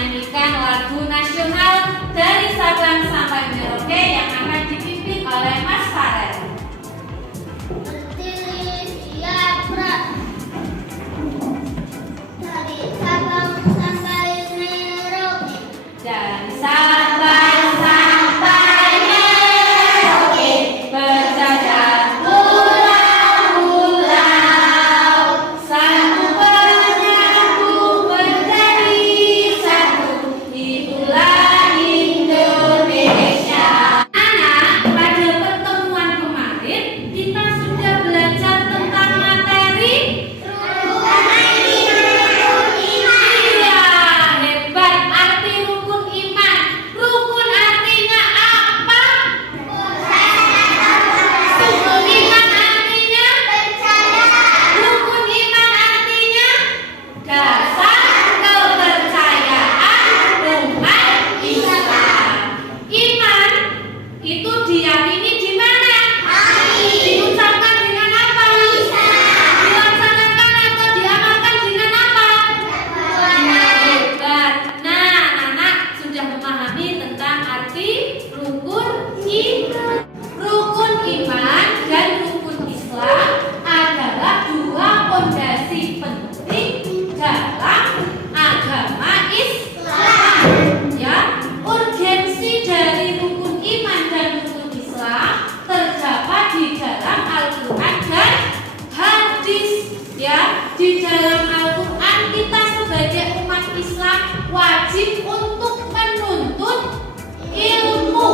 menyanyikan lagu nasional dari Sabang sampai Merauke yang akan dipimpin oleh Mas Farel. Berdiri siap dari Sabang sampai Merauke. Dari Sabang sampai Merauke, berjajar pulau-pulau, satu penyatu menjadi satu, itulah Indonesia. Anak, pada pertemuan kemarin kita sudah belajar tentang materi Iya, hebat. Arti rukun iman. Rukun artinya apa? Rukun iman artinya Rukun iman artinya dasar kepercayaan umat Islam. Iman itu diyakini di mana? Diucapkan dengan apa? Dilaksanakan atau diamalkan dengan apa? Hebat. Nah, anak sudah memahami tentang arti rukun iman. Rukun iman dan rukun Islam adalah dua fondasi penting dalam agama Islam. Ya, urgensi dari rukun iman dan rukun Islam terdapat di dalam Al-Quran dan hadis. Ya, di dalam Al-Quran kita sebagai umat Islam wajib untuk menuntut ilmu.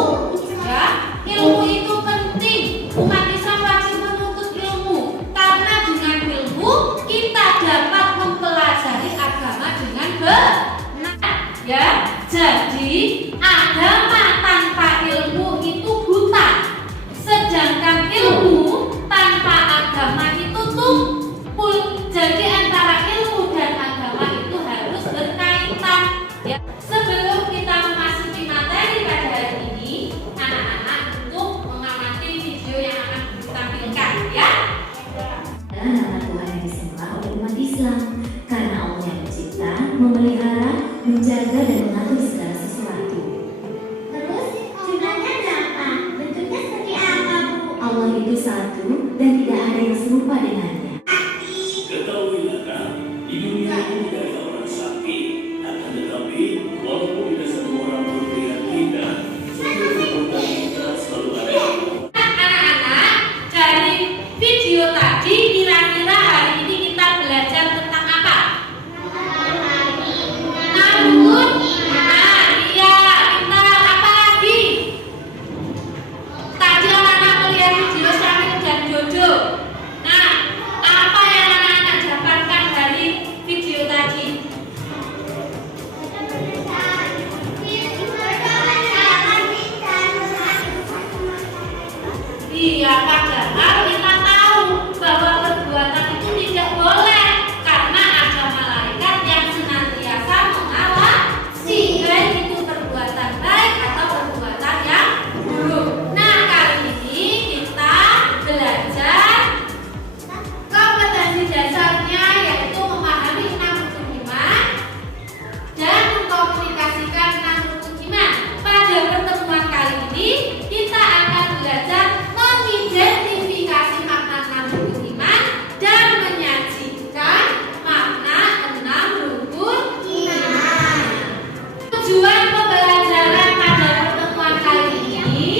Ya, ilmu itu penting. Umat Islam wajib menuntut ilmu karena dengan ilmu kita dapat mempelajari agama dengan benar. Ya, jadi agama tanpa ilmu itu buta. Sedangkan ilmu tanpa agama itu tumpul. Jadi antara ilmu dan agama itu harus berkaitan. Ya, sebelum kita memasuki materi pada hari ini, anak-anak untuk mengamati video yang akan ditampilkan, ya. Nama Tuhan yang disembah oleh umat Islam karena Allah yang mencipta, memelihara, menjaga dan mengatur segala sesuatu. Terus jumlahnya berapa? Bentuknya seperti apa, Bu? Allah itu satu dan tidak ada yang serupa dengannya. Ketahuilah kan, di dunia ini tidak ada orang sakit. Akan tetapi, walaupun tidak satu orang berpihak kita, seluruh kekuatan kita selalu ada. Anak-anak, dari video tadi kira-kira hari ini kita belajar tentang apa? Rukun iman. Iya, kita apa lagi? Tadi anak-anak melihat video Syamil dan Dodo. Nah, apa yang anak-anak dapatkan dari video tadi? Iya, padahal kita tahu bahwa perbuatan itu tidak boleh karena ada malaikat yang senantiasa mengawasi baik itu perbuatan baik atau perbuatan yang buruk. Nah, kali ini kita belajar kompetensi dasarnya yaitu memahami 6 rukun iman dan mengkomunikasikan 6 rukun iman. Pada pertemuan kali ini kita akan belajar mengidentifikasi makna 6 rukun iman dan menyajikan makna 6 rukun iman. Tujuan pembelajaran pada pertemuan kali ini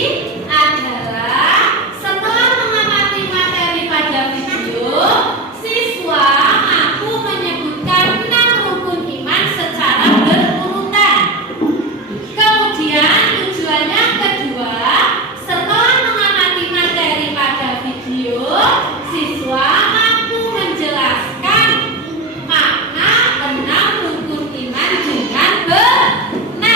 adalah setelah mengamati materi pada video, siswa mampu menyebutkan 6 rukun iman secara berurutan. Kemudian tujuannya kedua, setelah mengamati materi pada video, siswa mampu menjelaskan makna 6 rukun iman dengan benar.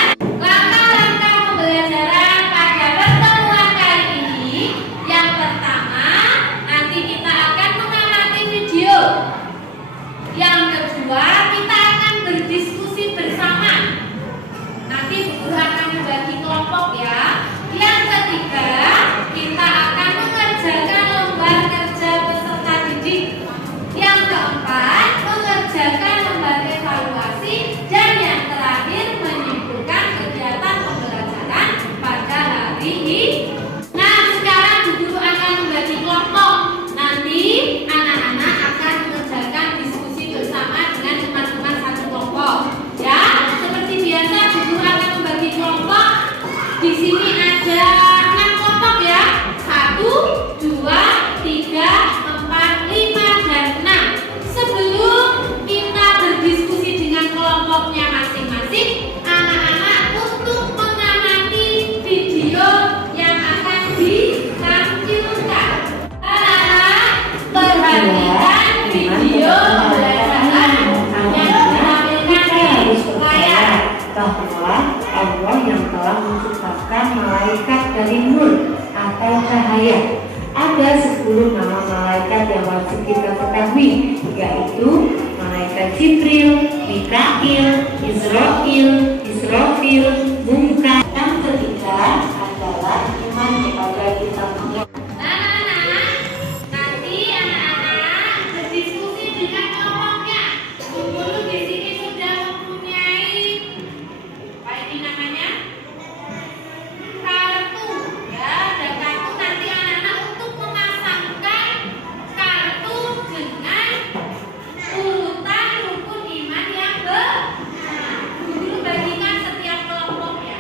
cahaya. Ada 10 nama malaikat yang wajib kita ketahui, yaitu malaikat Jibril, Mikail, Israfil, Munkar. Yang ketiga adalah iman kepada kitab Allah. Anak-anak, nanti anak-anak berdiskusi dengan kelompoknya. Guru di sini sudah mempunyai apa ini namanya? Kartu, ya, ada kartu. Nanti anak-anak untuk memasangkan kartu dengan urutan rukun iman yang benar. Guru bagikan setiap kelompok ya.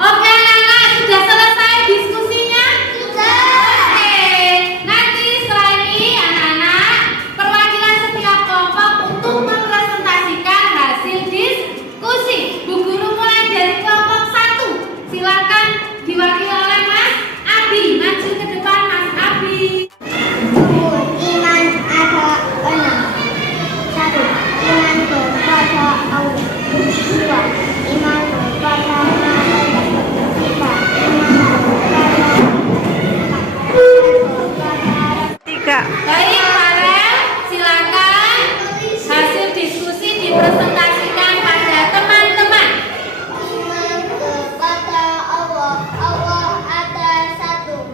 Oke anak-anak, sudah selesai diskusinya? Sudah. Oke, nanti setelah ini anak-anak perwakilan setiap kelompok untuk mempresentasikan hasil diskusi. Bu Guru mulai dari kelompok 1. Silakan diwakili oleh Mas Abi. Maju ke depan Mas Abi. Iman ada 6. 1. Iman kepada Allah. 2. Iman kepada malaikat. 3. Baik, Farel, silakan hasil diskusi dipresentasikan pada teman-teman. Iman kepada Allah. Allah ada 1.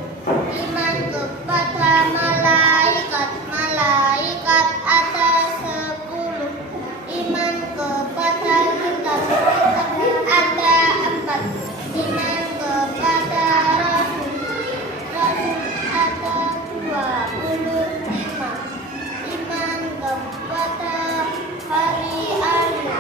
Iman kepada malaikat. Malaikat ada 10. Iman kepada kitab ada 4. Iman kepada Rasul. Rasul ada 25. Iman kepada hari akhir.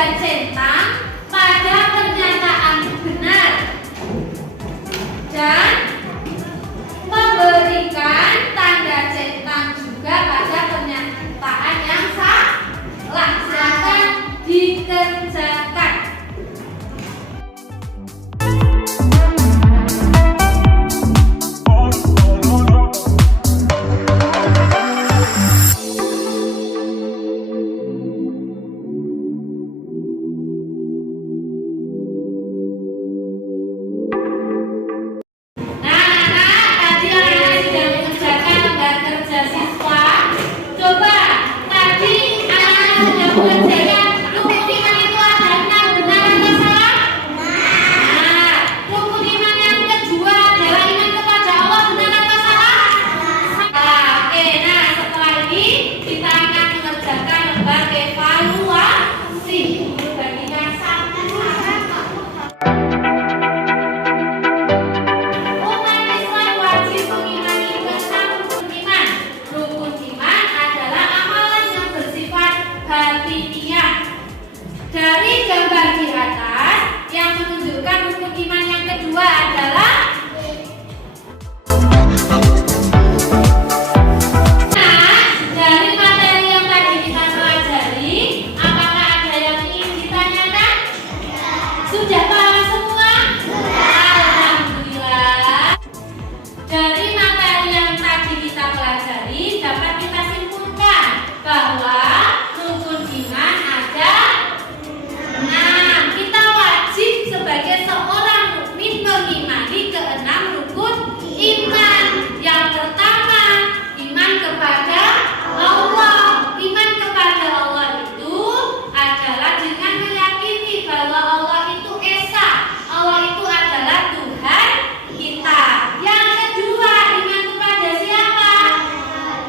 tanda centang pada pernyataan benar dan memberikan tanda centang juga pada pernyataan yang salah. Silakan dikerjakan. Dari gambar di atas yang menunjukkan rukun iman yang kedua adalah dari materi yang tadi kita pelajari, apakah ada yang ingin ditanyakan? Sudah paham semua? Alhamdulillah. Dari materi yang tadi kita pelajari dapat kita simpulkan bahwa rukun iman ada. Nah, kita wajib sebagai seorang mukmin mengimani keenam rukun iman. Yang pertama, iman kepada Allah. Iman kepada Allah itu adalah dengan meyakini bahwa Allah itu esa. Allah itu adalah Tuhan kita. Yang kedua, iman kepada siapa?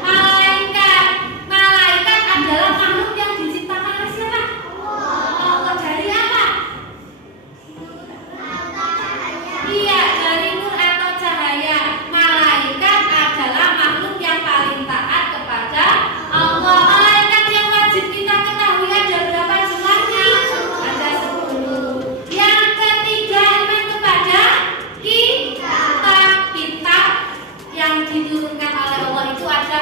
Malaikat. Malaikat adalah makhluk yang diciptakan oleh siapa? Allah. Dari apa? Iya, dari nur atau cahaya. Malaikat adalah makhluk yang paling taat kepada Allah. Malaikat yang wajib kita ketahui ada berapa jumlahnya? Ada 10. Yang ketiga, iman kepada kitab yang diturunkan oleh Allah itu ada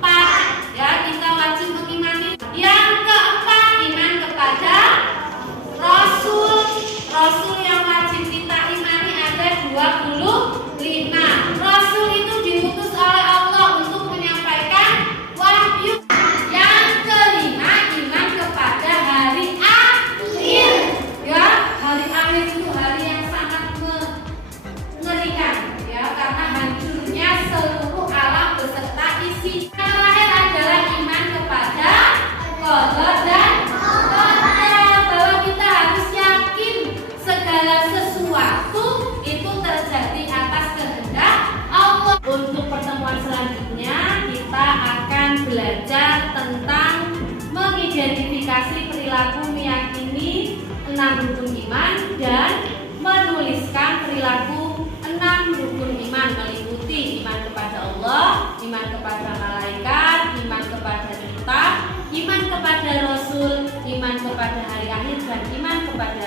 4. Ya, kita wajib mengimani. Yang keempat, iman kepada Rasul yang wajib kita imani ada 25. Rasul itu diutus oleh Allah untuk menyampaikan wahyu. Yang kelima, iman kepada hari akhir. Ya, hari akhir itu hari yang sangat mengerikan, ya, karena hancurnya seluruh alam beserta isi. Yang terakhir adalah iman kepada qada dan qadar, bahwa kita harus yakin segala sesuatu itu terjadi atas kehendak Allah. Untuk pertemuan selanjutnya kita akan belajar tentang mengidentifikasi perilaku meyakini 6 rukun iman dan menuliskan perilaku 6 rukun iman, meliputi iman kepada Allah, iman kepada malaikat, iman kepada kitab, iman kepada Rasul, iman kepada hari akhir, dan iman kepada